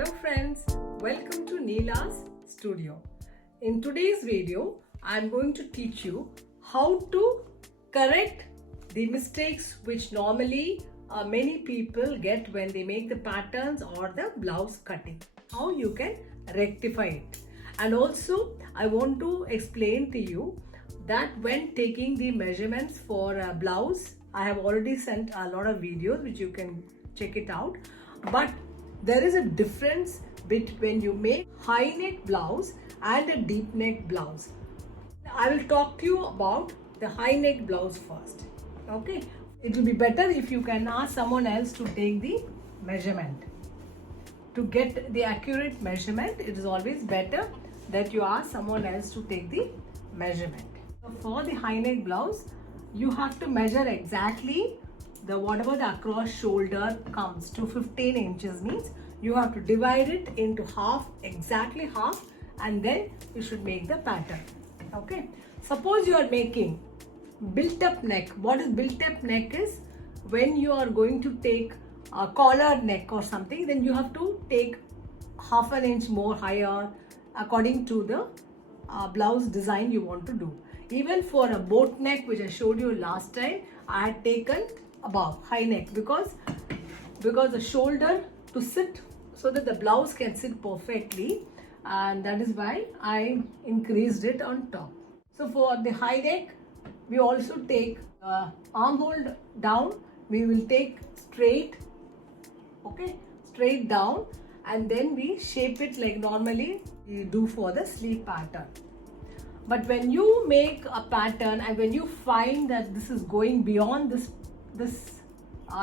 Hello friends, welcome to Neela's studio. In today's video, I am going to teach you how to correct the mistakes which normally many people get when they make the patterns or the blouse cutting. How you can rectify it. And also, I want to explain to you that when taking the measurements for a blouse, I have already sent a lot of videos which you can check it out. But there is a difference between you make high neck blouse and a deep neck blouse. I will talk to you about the high neck blouse first. Okay, it will be better if you can ask someone else to take the measurement. To get the accurate measurement, it is always better that you ask someone else to take the measurement. So for the high neck blouse, you have to measure exactly whatever the across shoulder comes to 15 inches means you have to divide it into half, exactly half, and then you should make the pattern. Okay, suppose you are making built up neck. What is built up neck is when you are going to take a collar neck or something, then you have to take half an inch more higher according to the blouse design you want to do. Even for a boat neck, which I showed you last time, I had taken above high neck because the shoulder to sit so that the blouse can sit perfectly, and that is why I increased it on top. So for the high neck, we also take armhole down. We will take straight, okay, straight down, and then we shape it like normally we do for the sleeve pattern. But when you make a pattern and when you find that this is going beyond this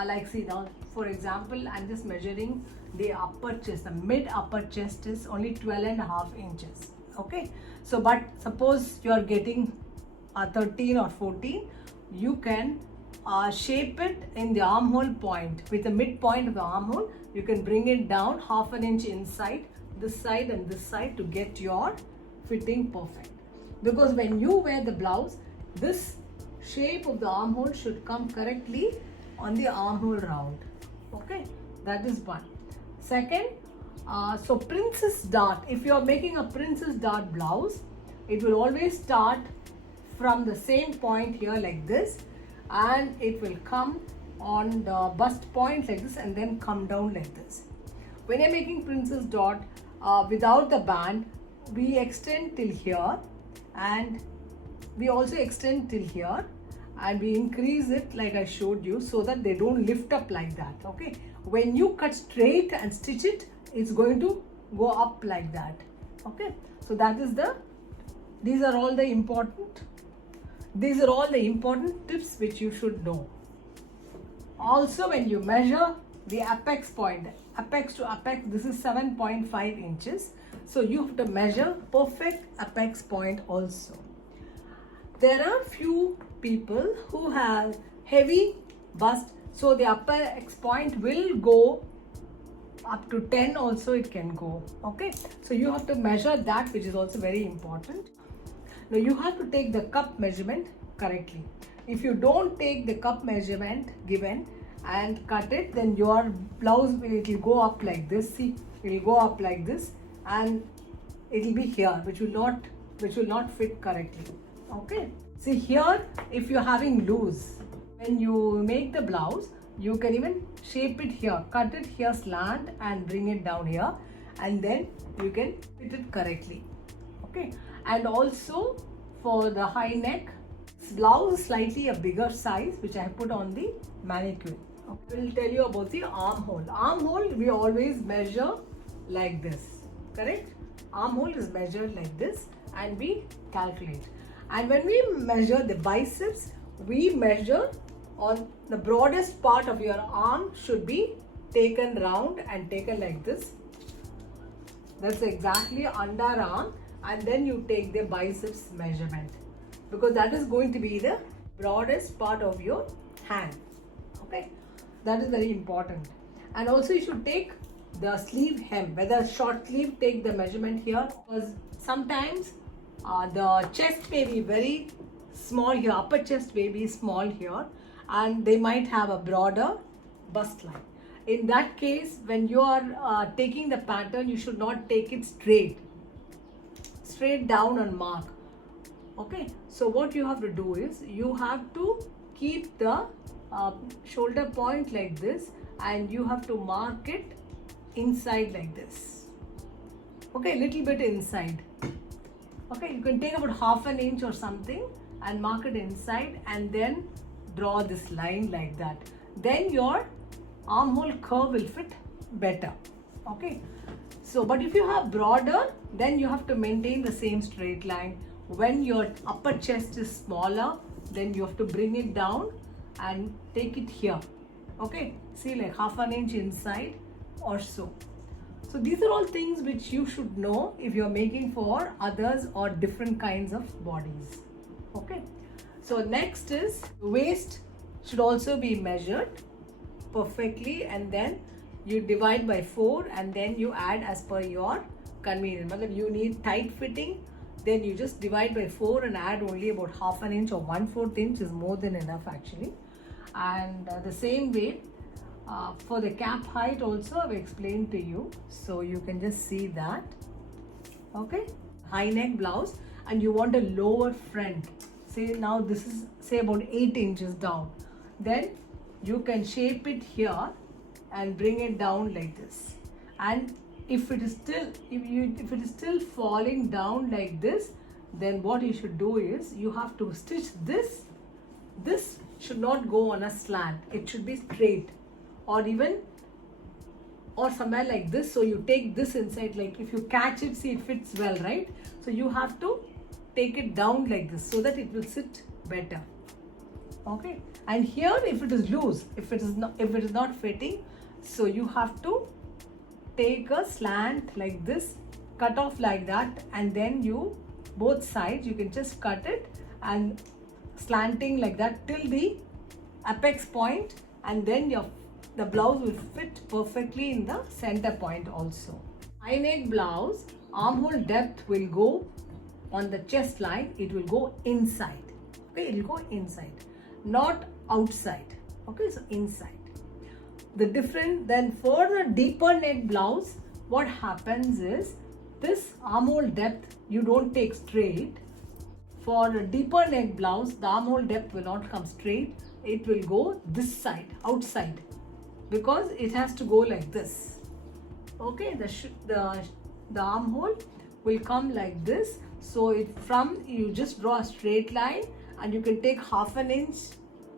like see now, for example, I'm just measuring the upper chest. The mid upper chest is only 12.5 inches. Okay, so but suppose you are getting 13 or 14, you can shape it in the armhole point. With the midpoint of the armhole, you can bring it down half an inch inside this side and this side to get your fitting perfect. Because when you wear the blouse, this shape of the armhole should come correctly on the armhole round. Okay, that is one. Second, so princess dart. If you are making a princess dart blouse, it will always start from the same point here like this, and it will come on the bust point like this and then come down like this. When you are making princess dart without the band, we extend till here, and we also extend till here, and we increase it like I showed you so that they don't lift up like that. Okay, when you cut straight and stitch it, it's going to go up like that. Okay, so that is these are all the important tips which you should know. Also, when you measure the apex point, apex to apex, this is 7.5 inches. So you have to measure perfect apex point also. There are few people who have heavy bust, so the apex point will go up to 10 also, it can go. Okay, so you have to measure that, which is also very important. Now you have to take the cup measurement correctly. If you don't take the cup measurement given and cut it, then your blouse it will go up like this. See, it will go up like this, and it will be here, which will not fit correctly. Okay, see here, if you're having loose, when you make the blouse, you can even shape it here, cut it here slant and bring it down here, and then you can fit it correctly. Okay, and also for the high neck blouse, slightly a bigger size, which I have put on the mannequin. Okay. I will tell you about the armhole. Armhole we always measure like this, correct? Armhole is measured like this and we calculate. And when we measure the biceps, we measure on the broadest part of your arm should be taken round and taken like this. That's exactly underarm, and then you take the biceps measurement, because that is going to be the broadest part of your hand. Okay, that is very important. And also you should take the sleeve hem, whether short sleeve, take the measurement here, because sometimes the chest may be very small here, upper chest may be small here, and they might have a broader bust line. In that case, when you are taking the pattern, you should not take it straight down and mark. Okay, so what you have to do is you have to keep the shoulder point like this, and you have to mark it inside like this. Okay, a little bit inside. Okay, you can take about half an inch or something and mark it inside, and then draw this line like that. Then your armhole curve will fit better. Okay, so but if you have broader, then you have to maintain the same straight line. When your upper chest is smaller, then you have to bring it down and take it here. Okay, see, like half an inch inside or so. So these are all things which you should know if you are making for others or different kinds of bodies. Okay, so next is waist should also be measured perfectly, and then you divide by 4 and then you add as per your convenience. If you need tight fitting, then you just divide by 4 and add only about half an inch or 1/4 inch is more than enough actually. And the same way for the cap height also I've explained to you, so you can just see that. Okay, high neck blouse, and you want a lower front. Say now this is say about 8 inches down, then you can shape it here and bring it down like this. And if it is still falling down like this, then what you should do is you have to stitch this. This should not go on a slant, it should be straight, or somewhere like this. So you take this inside, like if you catch it, see it fits well, right? So you have to take it down like this so that it will sit better. Okay, and here if it is loose, if it is not fitting, so you have to take a slant like this, cut off like that, and then you both sides you can just cut it and slanting like that till the apex point, and then the blouse will fit perfectly in the center point also. High neck blouse, armhole depth will go on the chest line, it will go inside. Okay, it will go inside, not outside. Okay, so inside. The different, then for the deeper neck blouse, what happens is this armhole depth you don't take straight. For a deeper neck blouse, the armhole depth will not come straight, it will go this side, outside, because it has to go like this. Okay, the armhole will come like this. So you just draw a straight line, and you can take half an inch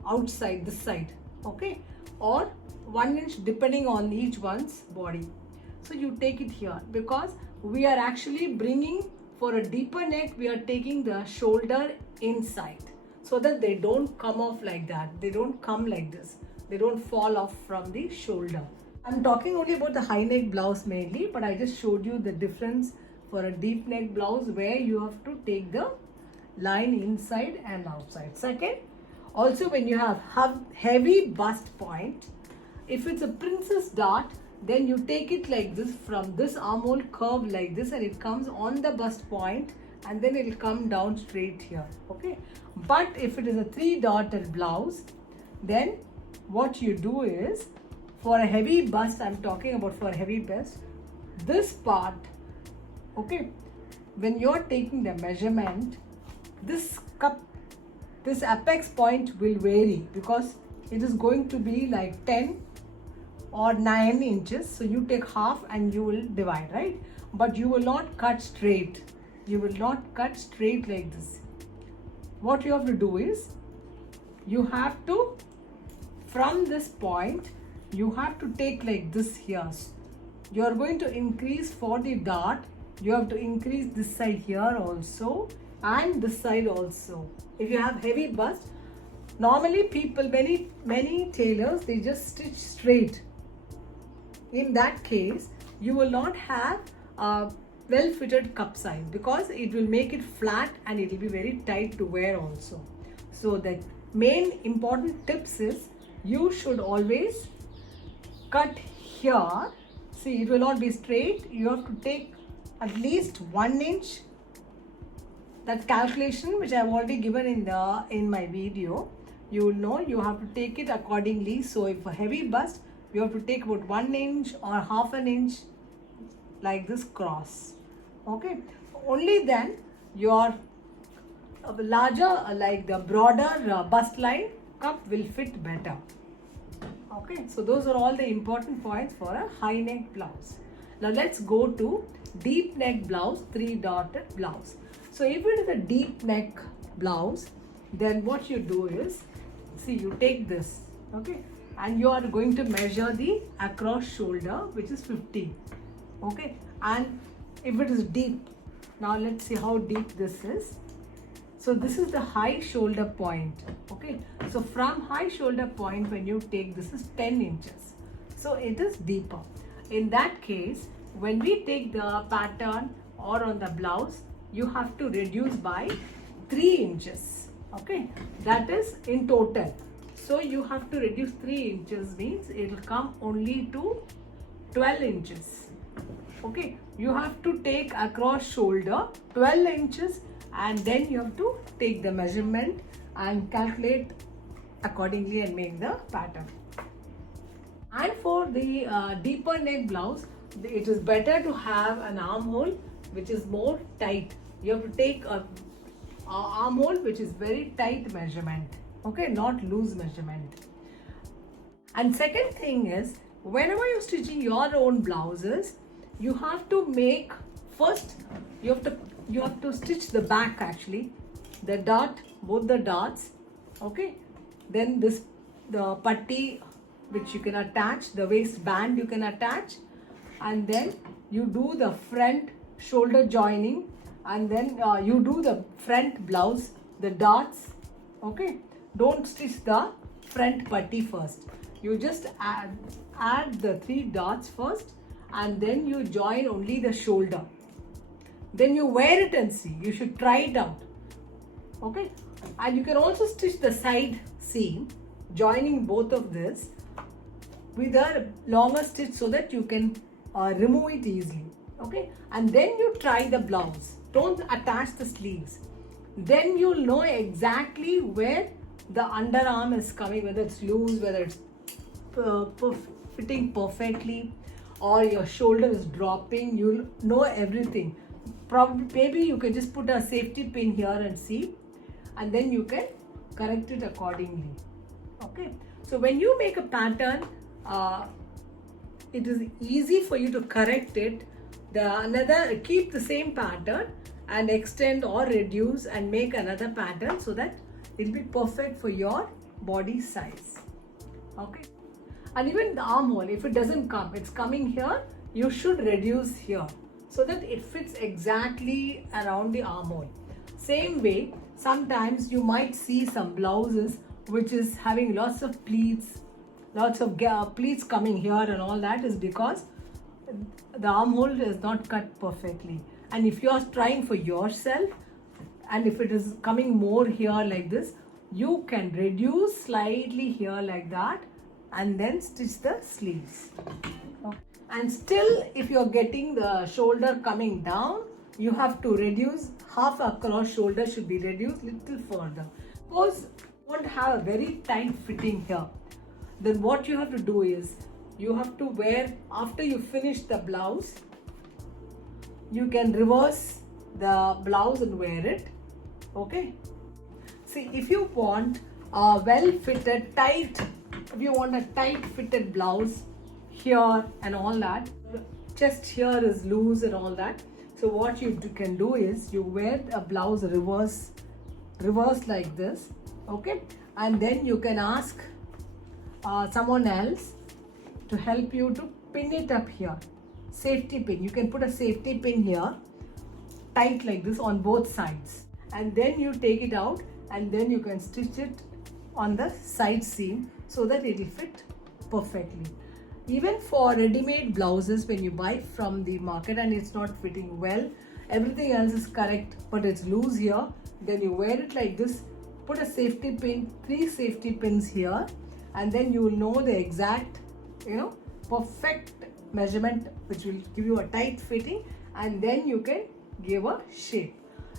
outside this side. Okay, or 1 inch depending on each one's body. So you take it here, because we are actually bringing, for a deeper neck we are taking the shoulder inside, so that they don't come off like that, they don't come like this, they don't fall off from the shoulder. I'm talking only about the high neck blouse mainly, but I just showed you the difference for a deep neck blouse where you have to take the line inside and outside. Second, also when you have heavy bust point, if it's a princess dart, then you take it like this, from this armhole curve like this, and it comes on the bust point, and then it will come down straight here. Okay, but if it is a 3-dotted blouse, then what you do is, for a heavy bust, I'm talking about for a heavy bust, this part, okay, when you're taking the measurement, this apex point will vary, because it is going to be like 10 or 9 inches. So you take half and you will divide, right? But you will not cut straight. You will not cut straight like this. What you have to do is, you have to, from this point, you have to take like this here. You are going to increase for the dart. You have to increase this side here also, and this side also. If you have heavy bust, normally people, many tailors, they just stitch straight. In that case, you will not have a well-fitted cup size, because it will make it flat and it will be very tight to wear also. So the main important tips is, you should always cut here. See, it will not be straight. You have to take at least 1 inch. That calculation which I have already given in my video, you will know you have to take it accordingly. So if a heavy bust, you have to take about 1 inch or half an inch like this cross. Okay, only then your larger like the broader bust line cup will fit better. Okay, so those are all the important points for a high neck blouse. Now let's go to deep neck blouse, 3-dotted blouse. So if it is a deep neck blouse, then what you do is, see, you take this, okay, and you are going to measure the across shoulder, which is 50. Okay, and if it is deep, now let's see how deep this is. So this is the high shoulder point. Okay, so from high shoulder point, when you take, this is 10 inches, so it is deeper. In that case, when we take the pattern or on the blouse, you have to reduce by 3 inches. Okay, that is in total. So you have to reduce 3 inches, means it will come only to 12 inches. Okay, you have to take across shoulder 12 inches, and then you have to take the measurement and calculate accordingly and make the pattern. And for the deeper neck blouse, it is better to have an armhole which is more tight. You have to take a armhole which is very tight measurement, okay, not loose measurement. And second thing is, whenever you're stitching your own blouses, you have to make, first you have to stitch the back, actually the dot, both the dots, okay, then this, the patti which you can attach, the waistband you can attach, and then you do the front shoulder joining, and then you do the front blouse, the dots. Okay, don't stitch the front patti first, you just add the 3 dots first, and then you join only the shoulder. Then you wear it and see, you should try it out. Okay, and you can also stitch the side seam, joining both of this with a longer stitch so that you can remove it easily. Okay, and then you try the blouse, don't attach the sleeves, then you'll know exactly where the underarm is coming, whether it's loose, whether it's fitting perfectly, or your shoulder is dropping. You'll know everything. Probably, maybe you can just put a safety pin here and see, and then you can correct it accordingly. Okay, so when you make a pattern, it is easy for you to correct it. Keep the same pattern and extend or reduce and make another pattern so that it will be perfect for your body size. Okay, and even the armhole, if it doesn't come, it's coming here, you should reduce here so that it fits exactly around the armhole. Same way, sometimes you might see some blouses which is having lots of pleats, pleats coming here, and all that is because the armhole is not cut perfectly. And if you are trying for yourself, and if it is coming more here like this, you can reduce slightly here like that, and then stitch the sleeves. Okay. And still, if you are getting the shoulder coming down, you have to reduce, half across shoulder should be reduced little further. Suppose you won't have a very tight fitting here, then what you have to do is, you have to wear, after you finish the blouse, you can reverse the blouse and wear it. Okay, see, if you want a well fitted tight, if you want a tight fitted blouse here and all that, chest here is loose and all that, so what you can do is, you wear a blouse reverse like this. Okay, and then you can ask someone else to help you to pin it up here, safety pin. You can put a safety pin here, tight like this on both sides, and then you take it out, and then you can stitch it on the side seam so that it will fit perfectly. Even for ready-made blouses, when you buy from the market and it's not fitting well, everything else is correct but it's loose here, then you wear it like this, put a safety pin, 3 safety pins here, and then you will know the exact, perfect measurement which will give you a tight fitting, and then you can give a shape.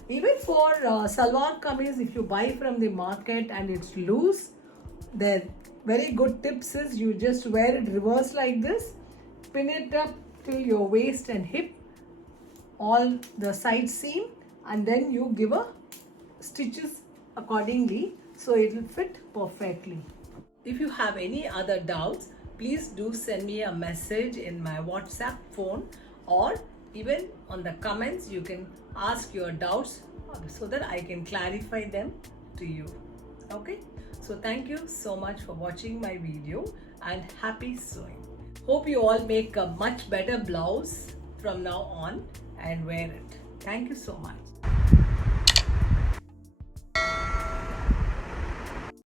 Even for salwar kameez, if you buy from the market and it's loose, then very good tips is you just wear it reverse like this, pin it up till your waist and hip, all the side seam, and then you give a stitches accordingly so it will fit perfectly. If you have any other doubts, please do send me a message in my WhatsApp phone, or even on the comments you can ask your doubts so that I can clarify them to you. Okay, so thank you so much for watching my video and happy sewing. Hope you all make a much better blouse from now on and wear it. Thank you so much.